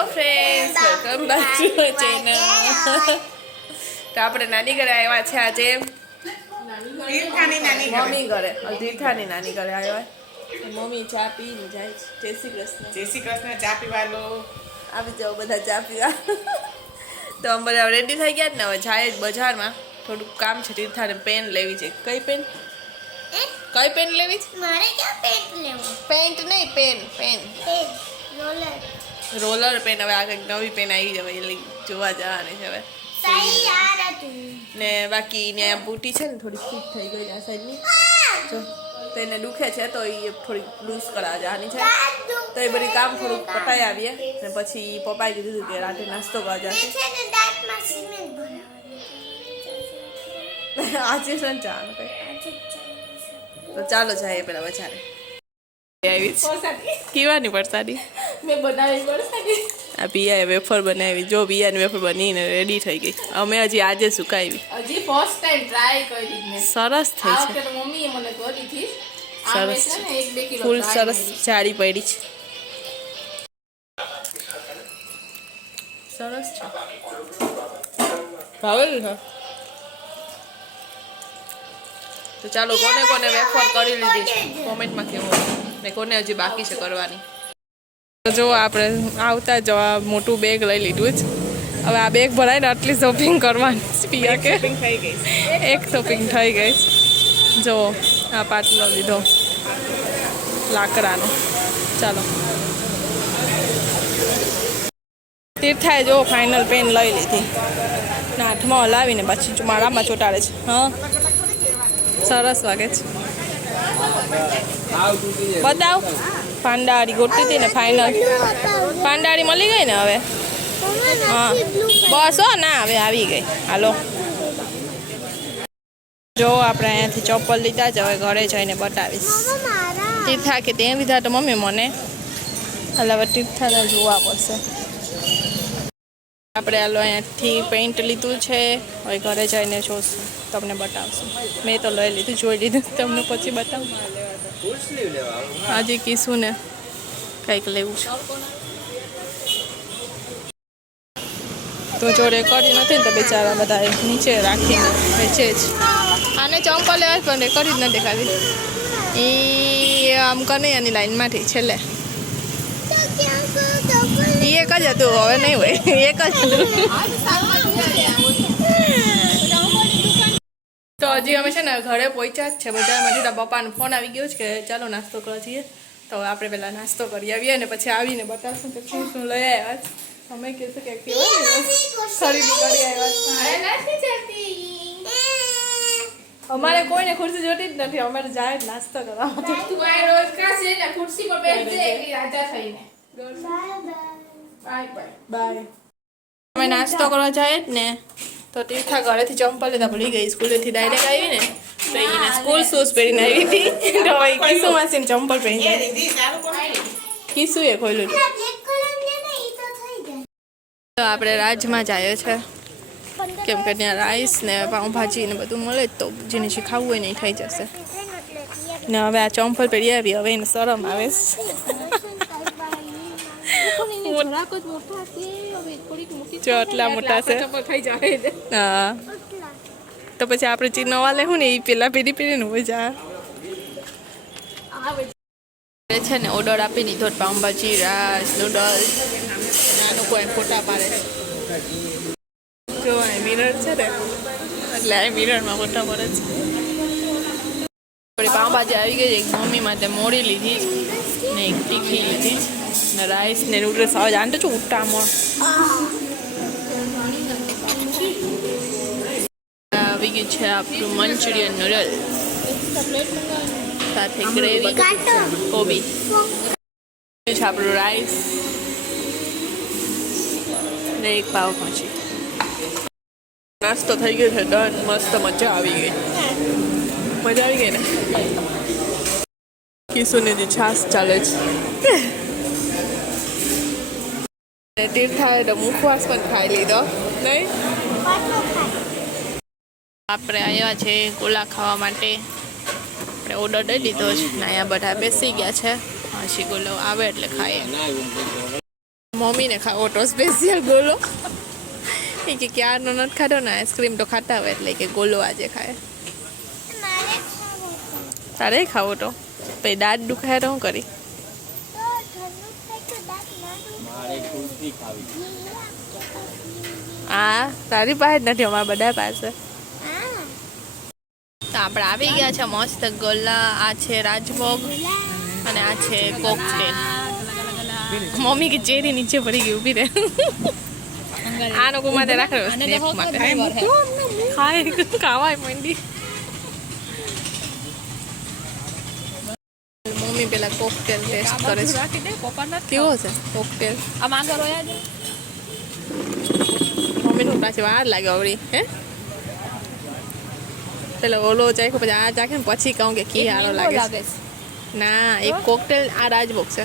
Hello friends, welcome back to my channel. તો આપણે નાની ઘરે આવ્યા છે આજે. મમ્મી ઘરે, તીર્થાની નાની ઘરે આવ્યા. મમ્મી ચા પીને જાય છે. જય શ્રી કૃષ્ણ. જય શ્રી કૃષ્ણ. ચા પીવાનો આવી જાઓ બધા ચા પીવા. તો અમે બધા રેડી થઈ ગયા ને હવે જાય જ બજારમાં. થોડુંક કામ છે. તીર્થાને પેન લેવી છે. કઈ પેન? કઈ પેન લેવી છે? મારે ક્યાં પેન્ટ લેવું? પેન્ટ નહીં, pen. Pen roller roller pen. હવે આ કંઈક નવી પેન આવી જવાય એટલે જોવા જવાની છે હવે. સહી યાર હતું ને બાકી ને બુટી છે ને થોડી ફિટ થઈ ગઈ આ સાઈડની. જો તો એને દુખે છે તો એ થોડી લૂઝ કરાવવા જવાની છે. તો એ બધી કામ થોડુંક પતાવી આવીએ ને પછી પપ્પાએ કીધું કે રાતે નાસ્તો કરવા જશે. છે ને દાંતમાં સિમેન્ટ ભરાવવાનું. આજે છે ને ચાલો કઈ. તો ચાલો જાય પેલા બજારે. આવી કેવાની વરસાદી મેં બનાવી પડશે. આ પિયાએ વેફર બનાવી. જો પિયાની વેફર બનીને રેડી થઈ ગઈ. અમે હજી આજે સુકાવી. હજી ફર્સ્ટ ટાઈમ ટ્રાય કરી મેં. સરસ થઈ આ છે. વખતે મમ્મીએ મને કરી હતી. સરસ છે ને 1-2 કિલો ફૂલ સરસ જાડી પડી છે. સરસ છે. ભાવેલ છે. તો ચાલો કોને કોને વેફર કરી લીધી કોમેન્ટમાં કહેવો ને કોને હજી બાકી છે કરવાની. તો જો આપણે આવતા જ મોટું બેગ લઈ લીધું જ. હવે આ બેગ ભરાય ને આટલી શોપિંગ કરવાની પિયા કે થઈ ગઈ. એક શોપિંગ થઈ ગઈ. જો આ પાટલો લીધો લાકડાનો. ચાલો તીર્થાએ જો ફાઇનલ પેન લઈ લીધી ને હાથમાં હલાવીને પછી મારામાં ચોંટાડે છે. હા સરસ લાગે છે. બતાવ. પાંડાળી ગોતી હતી ને ફાઇનલ. પાંડાળી મળી ગઈ ને હવે. હા બસ હો ના હવે આવી ગઈ. હાલો જો આપણે અહીંયાથી ચપ્પલ લીધા જ હવે ઘરે જઈને બતાવીશ. તીર્થા કે ત્યાં લીધા તો મમ્મી મને એટલે હવે તીર્થાને જોવા પડશે. આપણે હાલો અહીંયાથી પેન્ટ લીધું છે. હવે ઘરે જઈને જોશું તમને બતાવશું. મેં તો લઈ લીધું જોઈ લીધું તમને પછી બતાવું. આજે કીશું ને કંઈક લેવું છે તો જો રેકોર્ડિંગ નથી ને તો બિચારા બધા નીચે રાખીને વેચે જ. આને ચંપલ લેવા પણ રેકોર્ડિંગ ન દેખાવી. એ આમ કનૈયાની લાઈનમાંથી છેલ્લે એક જ હતું હવે નહીં હોય. એક જ હતું. તો હજી અમે છે ને ઘરે પહોંચ્યા જ છે બજારમાંથી. તો પપ્પાનો ફોન આવી ગયો છે કે ચાલો નાસ્તો કરવા જઈએ. તો આપણે પહેલાં નાસ્તો કરી આવીએ ને પછી આવીને બતાવશું કે શું શું લઈ આવ્યા છે. અમે કહીશું કે કેવું ખરીદી કરી આવ્યા છે. અમારે કોઈને ખુરશી જોતી જ નથી. અમારે જાય જ નાસ્તો કરવા. ખુરશી પર બેસજે રાજા થઈને. બાય. અમે નાસ્તો કરવા જાય જ ને તો તીર્થા ઘરેથી ચંપલ લેતા ભૂલી ગઈ. સ્કૂલેથી ડાયરેક્ટ આવી ને તો એને સ્કૂલ શૂઝ પહેરીને આવી હતી. તો એ કિસુ માસીને ચંપલ પહેરી કિસુ એ ખોલ્યું. તો આપણે રાજમાં જાય છે કેમ કે ત્યાં રાઈસ ને પાઉંભાજી ને બધું મળે જ તો જેને જે ખાવું હોય ને એ ખાઈ જશે. ને હવે આ ચંપલ પહેરી આવી. હવે એને શરમ આવે છે. જો આટલા મોટા છે. હા તો પછી આપણે જે નવા લેવું ને એ પેલા પહેરીને મજા છે ને. ઓર્ડર આપી દીધો પાઉંભાજી રાઈસ નૂડલ્સ. નાનું કોઈ ફોટા પાડે છે. જો મિરર છે ને એટલે આ મિરરમાં ફોટા પડે છે. આપણી પાઉંભાજી આવી ગઈ. એક મમ્મી માટે મોડી લીધી ને એક તીખી લીધી ને રાઈસ ને નૂડલ્સ આવે જાણતો છું ઉટ્ટામણ. આવી ગયું છે આપણું મંચુરિયન નૂડલ સાથે ગ્રેવી કોબી છે. આપણું રાઈસ ને એક પાવભાજી. નાસ્તો થઈ ગયો છે ડન. મસ્ત મજા આવી ગઈ. મજા આવી ગઈ ને. કિશુને જે છાશ ચાલે છે. તીર્થાએ તો મુખવાસ પણ ખાઈ લીધો નહીં. આપણે આવ્યા છે ગોલા ખાવા માટે. આપણે ઓર્ડર દઈ દીધો છે ને અહીંયા બધા બેસી ગયા છે. હજી ગોલો આવે એટલે ખાઈએ. મમ્મીને ખાવો તો સ્પેશિયલ ગોલો એ કે ક્યારનો નથી ખાધો ને આઈસ્ક્રીમ તો ખાતા હોય એટલે કે ગોલો આજે ખાય. મારે ખાવો તો. તારે ખાવો તો પછી દાંત દુખાય તો શું કરી? તો ઠંડુ થાય તો દાંત ના દુખે. હા તારી પાસે જ નથી અમારા બધા પાસે. હા. તો આપણે આવી ગયા છે મસ્ત ગોલા. આ છે રાજભોગ અને આ છે કોકટેલ. મમ્મી કે ચેરી નીચે પડી ગઈ ઊભી રહે. આ લોકો માટે રાખે ખાવાય મંડી. મમ્મી પેલા કોકટેલ ટેસ્ટ કરે છે. કેવો છે કોકટેલ? મમ્મીનું પાછી વાર લાગે આવડી હે પેલો ઓલો ચાખ્યો પછી આ ચાખે ને પછી કહું કે કી સારો લાગે. ના એક કોકટેલ આ રાજભોગ છે.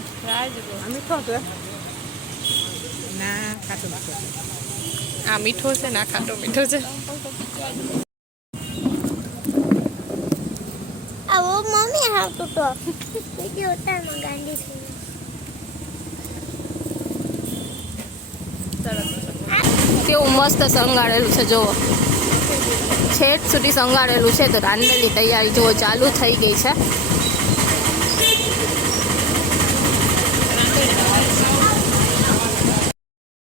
આ મીઠો છે ના ખાટો મીઠો છે. આવો મમ્મી હાવતું તો બીજી હોટલમાં ગાંડી છે. કેવું મસ્ત સંગાળેલું છે જુઓ, છેક સુધી સંગાળેલું છે. તો રાંધેલી તૈયારી જુઓ ચાલુ થઈ ગઈ છે.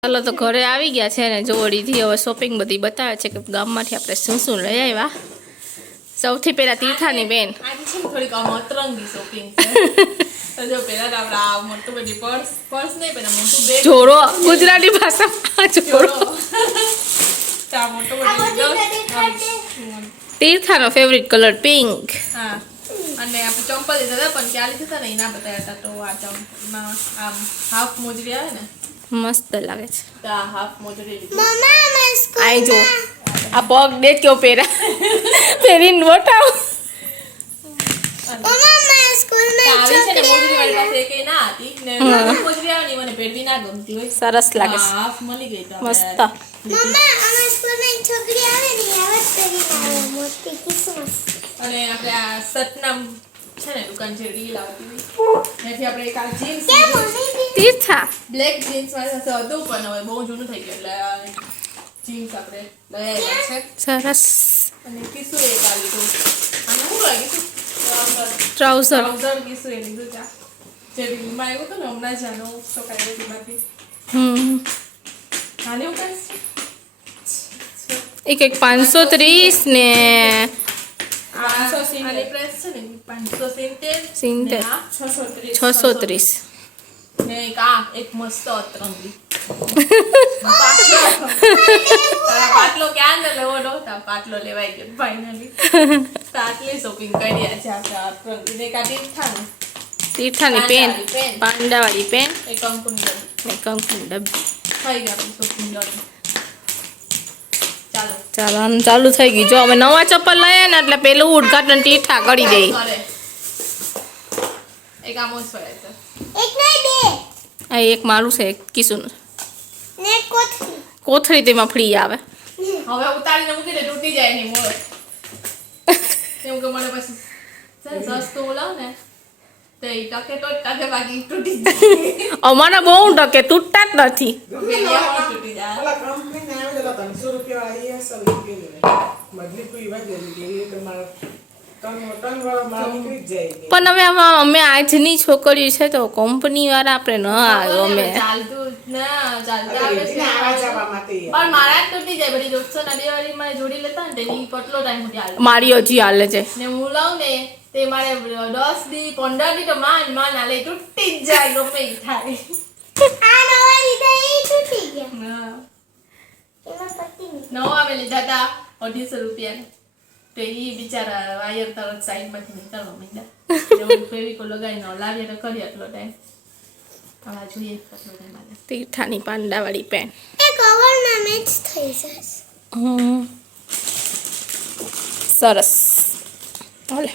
ચાલો તો ઘરે આવી ગયા છે ને જુઓ રીધી હવે શોપિંગ બધી બતાવે છે કે ગામમાંથી આપણે શું શું લઈ આવ્યા. સૌથી પહેલા તીર્થાની બેન આજે છે ને થોડીક અતરંગી શોપિંગ છે. તો જો પહેલા તો આપણે આ મોટું બધી પર્સ નહીં પેલા મોટું બેગ જોડો ગુજરાતી ભાષામાં જોડો. તો આ મોટું બધી તીર્થાનો ફેવરિટ કલર પિંક. હા અને આપણે ચંપલ લીધા હતા પણ ક્યાં લીધા હતા ને એના બતાવ્યા હતા. તો આ ચંપલમાં આમ હાફ મોજરી આવે ને મસ્ત લાગે છે. તો આ હાફ મોજરી લીધી. મમ્મા અમે સ્કૂલ આઈ જો આ પગ દેખ કેવો પહેરા પહેરીને બતાવ. મમ્મા અમે સ્કૂલમાં આવી છે ને મોજરી મારી પાસે એકેય ના હતી ને મોજરી આવે ને મને પહેરવી ના ગમતી હોય. સરસ લાગે છે હાફ મળી ગઈ તો મસ્ત. મમ્મા અમે સ્કૂલમાં એક છોકરી આવે ને આવા જ કરીને આવે મોટી કિસ્મત. અને આપણે આ સતનામ છે ને દુકાન છે રીલ આવતી હતી ત્યાંથી આપણે એક આ જીન્સ કેમ મમ્મી તીર્થા બ્લેક જીન્સ મારી સાથે હતું પણ હવે બહુ જૂનું થઈ ગયું એટલે જીન્સ આપણે લઈ આવ્યા છે. સરસ અને કિસ્સુ એક આ લીધું. અને હું લઈ ગયું ટ્રાઉઝર. ટ્રાઉઝર કિસ્સુ એ લીધું છે. જે રીલમાં આવ્યું હતું ને હમણાં જ આનો તો કાઢી હતી બાકી આને હું કહીશ એક 530 ને આની પ્રાઇસ છે ને 570 70. ને આ 630 630. ને એક મસ્ત અતરંગી પાટલો ક્યાં ને લેવો નહોતા પાટલો લેવાઈ ગયો ફાઇનલી. તો આટલી શોપિંગ કરી છે આપણે અતરંગી ને કાઢી થાનું તીર્થાની પેન પાંડાવાળી પેન એક કંકુની ડબ્બી. ને કંકુની ડબ્બી. થઈ ગયા આપણી શોપિંગ ચાલો ચાલો આમ ચાલુ થઈ ગઈ. જો અમે નવા ચપ્પલ લઈએ ને એટલે પેલું ઉદઘાટન તીર્થા કરી દે. કરે એક આમોસ પડે છે. એક નહીં બે આ એક મારું છે એક કિશુનું. ને કોથળી. કોથળી તેમાં ફ્રી આવે. હવે ઉતારીને મૂકી દે તૂટી જાય નહીં મોર કેમ કે મને પછી છે ને સસ્તું લાવ ને તો એ ટકે તો ટકે બાકી તૂટી જાય. અમારા બહુ ટકે તૂટતા જ નથી. પેલી પણ તૂટી જાય. ઓલા કંપનીને આવે તો 300 રૂપિયા વાળી હશે લીધી બદલી કોઈ વાગે લીધી તો મારો ટન વાળો માલ નીકળી જ જાય. પણ હવે આમાં અમે આજની છોકરીઓ છે તો કંપની વાળા આપણે ન આવ્યો અમે. ચાલતું ના ચાલતા આવે છે. એને આવા જવા માટે પણ મારા જ તૂટી જાય બધી દોસ્તો ના દિવાળીમાં જોડી લેતા ને તેની કેટલો ટાઈમ સુધી હાલે મારી હજી હાલે છે. ને હું લાવ ને તે મારે 10 દી 15 દી તો માન હાલે તૂટી જ જાય ગમે ઈ થાય. આ નવા લીધા એ તૂટી ગયા. હા. એમાં પતી નહીં. નવા અમે લીધા હતા 250 રૂપિયા તો ઈ બિચારા વાયર તરત સાઈડમાંથી નીકળવા માંડ્યા. એવું ફેવિકોલ લગાવીને લાવીએ તો કરી એટલો ટાઈમ. હવે જોઈએ કેટલો ટાઈમ હાલે. તીર્થાની પાંડાવાળી પેન. એ કવરમાં મેચ થઈ જશે. સરસ. હાલે